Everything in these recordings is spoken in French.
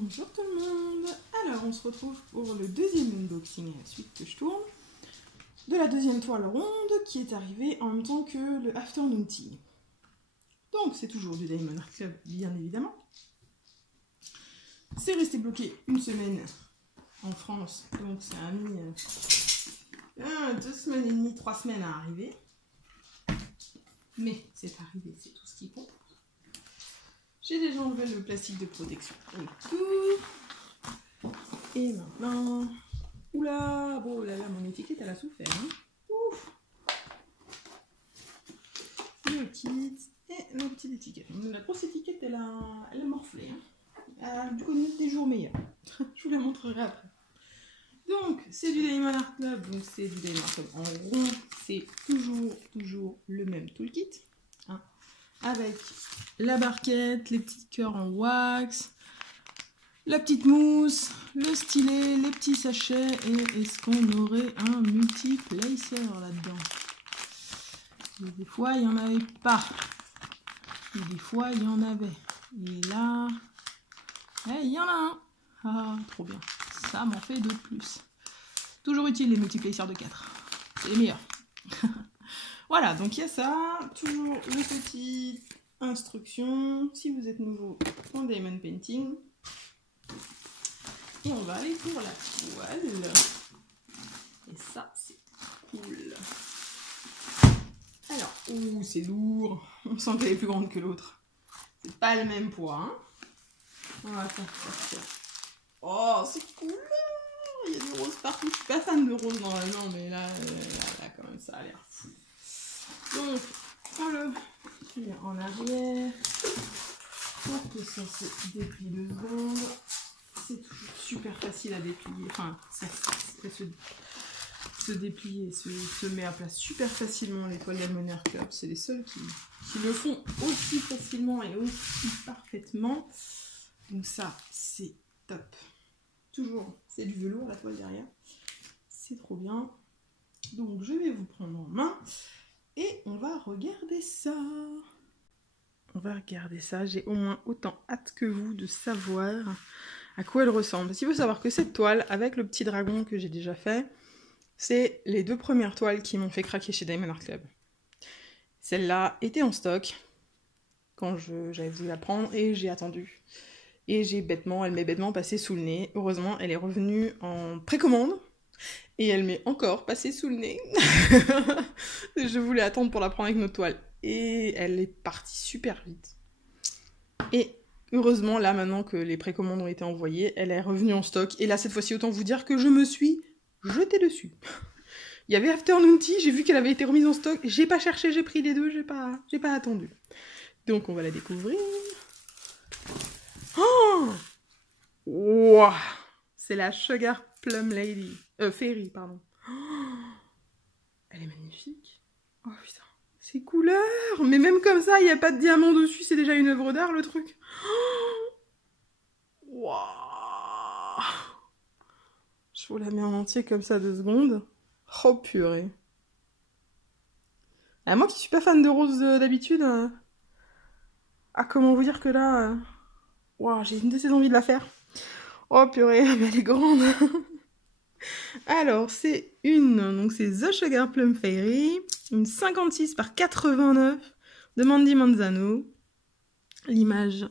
Bonjour tout le monde. Alors on se retrouve pour le deuxième unboxing et la suite que je tourne de la deuxième toile ronde qui est arrivée en même temps que le Afternoon Tea. Donc c'est toujours du Diamond Art Club bien évidemment. C'est resté bloqué une semaine en France, donc ça a mis 2 semaines et demie, 3 semaines à arriver. Mais c'est arrivé, c'est tout ce qui compte. J'ai déjà enlevé le plastique de protection et tout. Et maintenant... Oula, bon là là, mon étiquette elle a souffert. Hein. Ouf. Le kit et la petite étiquette. La grosse étiquette elle a morflé. Hein. Elle a du coup des jours meilleurs. Je vous la montrerai après. Donc c'est du Diamond Art Club, donc c'est du Diamond Art Club en rond. C'est toujours le même toolkit. Hein. Avec la barquette, les petits cœurs en wax, la petite mousse, le stylet, les petits sachets et est-ce qu'on aurait un multi-placer là-dedans? Des fois il n'y en avait pas, et des fois il y en avait. Et là, il y en a un. Ah, trop bien. Ça m'en fait 2 de plus. Toujours utile les multi-placers de 4. C'est les meilleurs. Voilà, donc il y a ça, toujours le petit instruction, si vous êtes nouveau en Diamond Painting. Et on va aller pour la toile. Et ça, c'est cool. Alors, ouh, c'est lourd. On sent qu'elle est plus grande que l'autre. C'est pas le même poids, hein. On va faire ça. Oh, c'est cool. Il y a du rose partout. Je suis pas fan de rose normalement, mais là quand même, ça a l'air fou. Donc, on le met en arrière pour que ça se déplie 2 secondes. C'est toujours super facile à déplier. Enfin, ça se déplie et se met à place super facilement. Les toiles Diamond Art Club, c'est les seuls qui le font aussi facilement et aussi parfaitement. Donc ça, c'est top. Toujours, c'est du velours la toile derrière. C'est trop bien. Donc, je vais vous prendre en main. Et on va regarder ça. On va regarder ça. J'ai au moins autant hâte que vous de savoir à quoi elle ressemble. Parce qu'il faut savoir que cette toile, avec le petit dragon que j'ai déjà fait, c'est les 2 premières toiles qui m'ont fait craquer chez Diamond Art Club. Celle-là était en stock quand j'avais voulu la prendre et j'ai attendu. Et elle m'est bêtement passée sous le nez. Heureusement, elle est revenue en précommande. Et elle m'est encore passée sous le nez. Je voulais attendre pour la prendre avec notre toile. Et elle est partie super vite. Et heureusement, là, maintenant que les précommandes ont été envoyées, elle est revenue en stock. Et là, cette fois-ci, autant vous dire que je me suis jetée dessus. Il y avait Afternoon Tea, j'ai vu qu'elle avait été remise en stock. J'ai pas cherché, j'ai pris les 2, j'ai pas attendu. Donc, on va la découvrir. Oh wow. C'est la Sugar Plum Lady. Fairy, pardon. Oh, elle est magnifique. Oh putain, c'est couleur. Mais même comme ça, il n'y a pas de diamant dessus, c'est déjà une œuvre d'art le truc. Oh, wow. Je vous la mets en entier comme ça 2 secondes. Oh purée. Ah, moi qui suis pas fan de rose d'habitude. Ah, comment vous dire que là... Wow, j'ai une de ces envies de la faire. Oh purée, elle est grande. Alors, c'est donc c'est The Sugar Plum Fairy, une 56 par 89 de Mandy Manzano. L'image,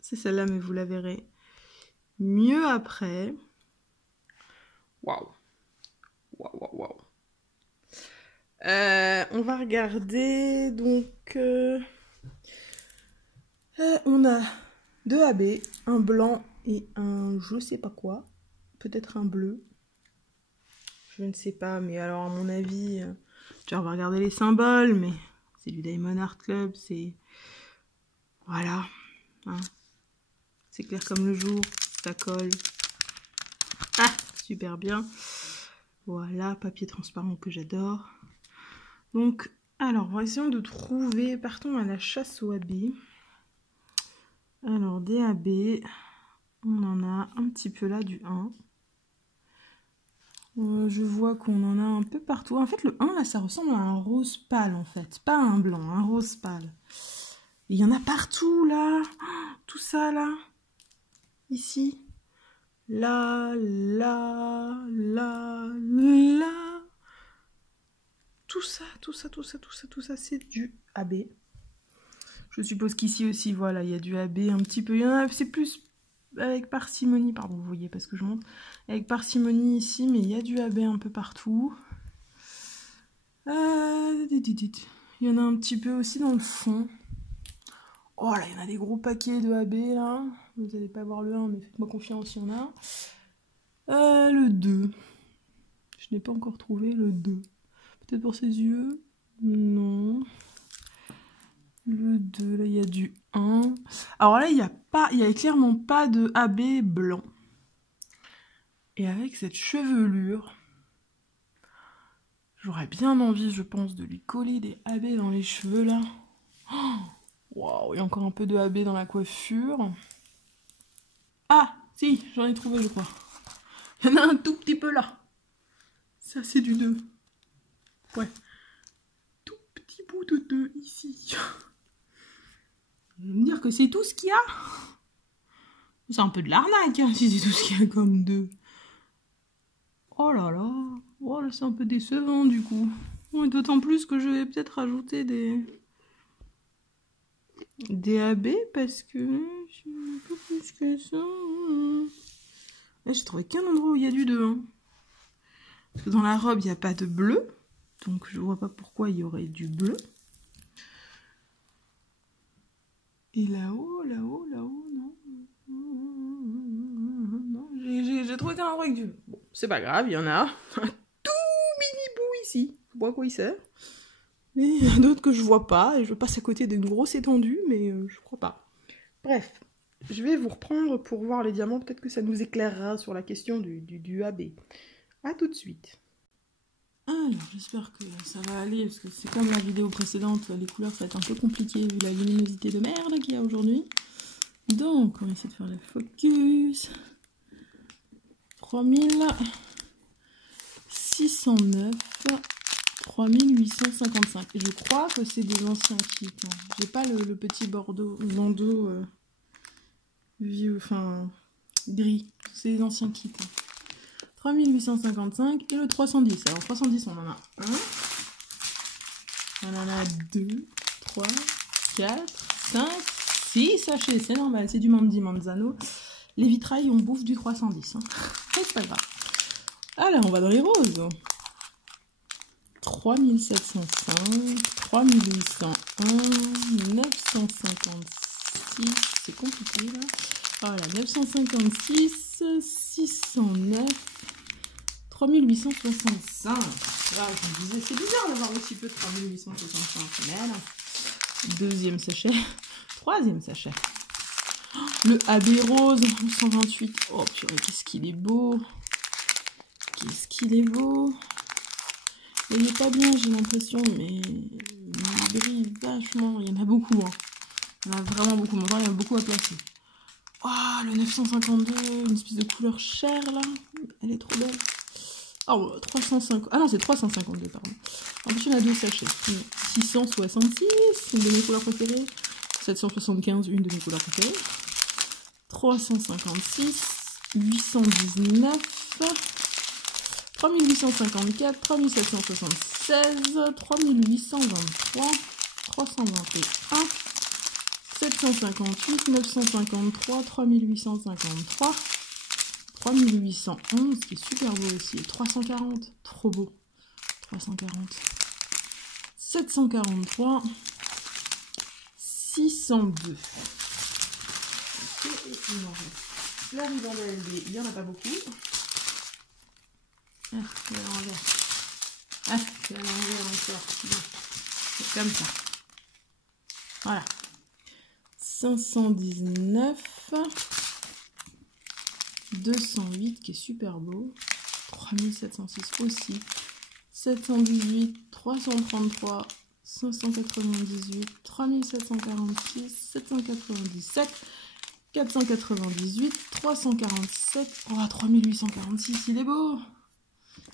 c'est celle-là, mais vous la verrez mieux après. Waouh. Waouh, waouh, waouh. On va regarder, donc... on a 2 AB, un blanc et un je sais pas quoi. Peut-être un bleu. Je ne sais pas, mais alors à mon avis, on va regarder les symboles, mais c'est du Diamond Art Club, c'est... Voilà. Hein. C'est clair comme le jour, ça colle. Ah, super bien. Voilà, papier transparent que j'adore. Donc, alors, on va essayer de trouver... Partons à la chasse aux AB. Alors, des AB, on en a un petit peu là, du 1. Je vois qu'on en a un peu partout. En fait, le 1, là, ça ressemble à un rose pâle, en fait. Pas un blanc, un rose pâle. Il y en a partout, là. Oh, tout ça, là. ici. Là. Tout ça, c'est du AB. Je suppose qu'ici aussi, voilà, il y a du AB un petit peu. Il y en a, c'est plus avec parcimonie, pardon, vous voyez parce que je monte. Avec parcimonie ici, mais il y a du AB un peu partout. Il y en a un petit peu aussi dans le fond. Oh là, il y en a des gros paquets de AB là. Vous n'allez pas voir le 1, mais faites-moi confiance, il y en a. Le 2. Je n'ai pas encore trouvé le 2. Peut-être pour ses yeux. Non. Le 2, là, il y a du 1. Alors là, il y a clairement pas de AB blanc. Et avec cette chevelure, j'aurais bien envie, je pense, de lui coller des AB dans les cheveux, là. Waouh, il y a encore un peu de AB dans la coiffure. Ah, si, j'en ai trouvé, je crois. Il y en a un tout petit peu là. Ça, c'est du 2. Ouais. Tout petit bout de 2 ici. Vous allez me dire que c'est tout ce qu'il y a. C'est un peu de l'arnaque, hein, si c'est tout ce qu'il y a comme 2. Oh là là. Oh là, c'est un peu décevant, du coup. D'autant plus que je vais peut-être rajouter des AB, parce que je n'ai pas plus que ça. J'ai trouvé qu'un endroit où il y a du 2. Hein. Parce que dans la robe, il n'y a pas de bleu. Donc je vois pas pourquoi il y aurait du bleu. Et là-haut, non. Non, j'ai trouvé qu'un endroit avec du bleu. Bon, c'est pas grave, il y en a un tout mini bout ici. Je sais pas à quoi il sert. Mais il y en a d'autres que je vois pas. Et je passe à côté d'une grosse étendue, mais je crois pas. Bref, je vais vous reprendre pour voir les diamants. Peut-être que ça nous éclairera sur la question du AB. A tout de suite. Alors, j'espère que ça va aller, parce que c'est comme la vidéo précédente, les couleurs ça va être un peu compliqué vu la luminosité de merde qu'il y a aujourd'hui. Donc, on va essayer de faire le focus. 3609, 3855. Je crois que c'est des anciens kits. Hein. J'ai pas le petit bandeau vieux, enfin gris. C'est des anciens kits. Hein. 3855 et le 310. Alors 310 on en a 1. On en a 2, 3, 4, 5, 6 sachets. C'est normal, c'est du Mandy Manzano. Les vitrailles on bouffe du 310. Hein. C'est pas grave. Alors on va dans les roses. 3705, 3801, 956. C'est compliqué là. Voilà, 956, 609. 3865. Là, je me disais, c'est bizarre d'avoir aussi peu de 3865. Mais deuxième sachet. Troisième sachet. Le AB rose, 128. Oh purée, qu'est-ce qu'il est beau. Qu'est-ce qu'il est beau. Il est pas bien, j'ai l'impression, mais il brille vachement. Il y en a beaucoup. Hein. Il y en a vraiment beaucoup. Maintenant, il y en a beaucoup à placer. Oh, le 952, une espèce de couleur chair, là. Elle est trop belle. Oh, 350. Ah non, c'est 352, pardon. En plus, il y en a 2 sachets. 666, une de mes couleurs préférées. 775, une de mes couleurs préférées. 356, 819, 3854, 3776, 3823, 321, 758, 953, 3853. 3811, qui est super beau aussi, et 340, trop beau, 340, 743, 602. Ok, et il en reste. La ribambelle LB, il n'y en a pas beaucoup. Ah, c'est à l'envers. Ah, c'est à l'envers encore. Bon, c'est comme ça. Voilà. 519. 208 qui est super beau, 3706 aussi, 718, 333, 598, 3746, 797, 498, 347, oh 3846, il est beau,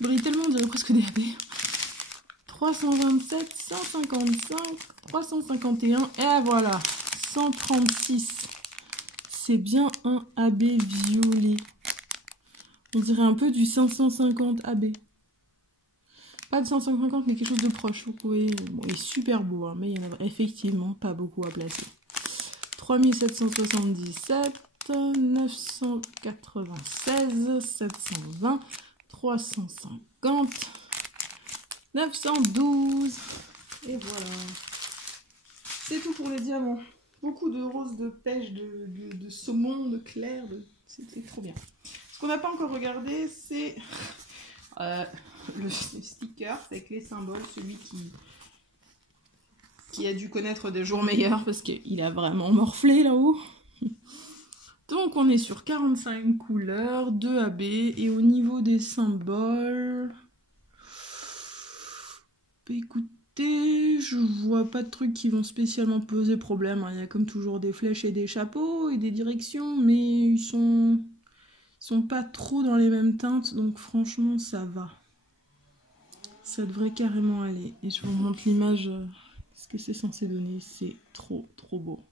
il brille tellement, on dirait presque des AB, 327, 155, 351, et voilà, 136. c'est bien un AB violet. On dirait un peu du 550 AB. Pas de 550, mais quelque chose de proche. Vous pouvez... Bon, il est super beau, hein, mais il n'y en a effectivement pas beaucoup à placer. 3777, 996, 720, 350, 912. Et voilà. C'est tout pour les diamants. Beaucoup de roses de pêche, de saumon, de clair. C'est trop bien. Ce qu'on n'a pas encore regardé, c'est le sticker avec les symboles. Celui qui a dû connaître des jours meilleurs parce qu'il a vraiment morflé là-haut. Donc on est sur 45 couleurs, 2 AB. Et au niveau des symboles... Écoutez, je vois pas de trucs qui vont spécialement poser problème. Il y a comme toujours des flèches et des chapeaux et des directions, mais ils sont pas trop dans les mêmes teintes, donc franchement ça va. Ça devrait carrément aller. Et je vous montre l'image, ce que c'est censé donner. C'est trop beau.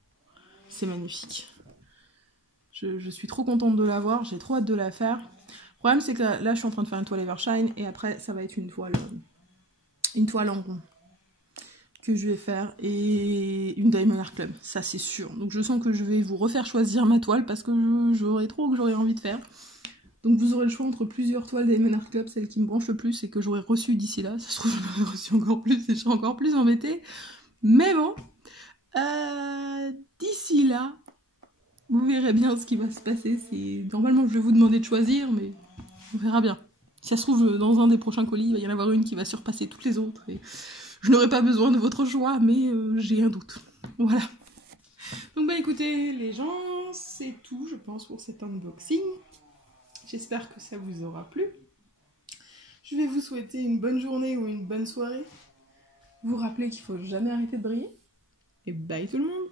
C'est magnifique. Je suis trop contente de l'avoir, j'ai trop hâte de la faire. Le problème c'est que là je suis en train de faire une toile Evershine et après ça va être une toile en rond que je vais faire et une Diamond Art Club, ça c'est sûr. Donc je sens que je vais vous refaire choisir ma toile parce que j'aurai envie de faire. Donc vous aurez le choix entre plusieurs toiles Diamond Art Club, celle qui me branche le plus et que j'aurai reçue d'ici là. Ça se trouve j'en aurais reçu encore plus et je serai encore plus embêtée. Mais bon, d'ici là, vous verrez bien ce qui va se passer. Normalement je vais vous demander de choisir, mais on verra bien. Si ça se trouve, dans un des prochains colis, il va y en avoir une qui va surpasser toutes les autres. Et je n'aurai pas besoin de votre choix, mais j'ai un doute. Voilà. Donc bah écoutez, les gens, c'est tout, je pense, pour cet unboxing. J'espère que ça vous aura plu. Je vais vous souhaiter une bonne journée ou une bonne soirée. Vous rappelez qu'il ne faut jamais arrêter de briller. Et bye tout le monde!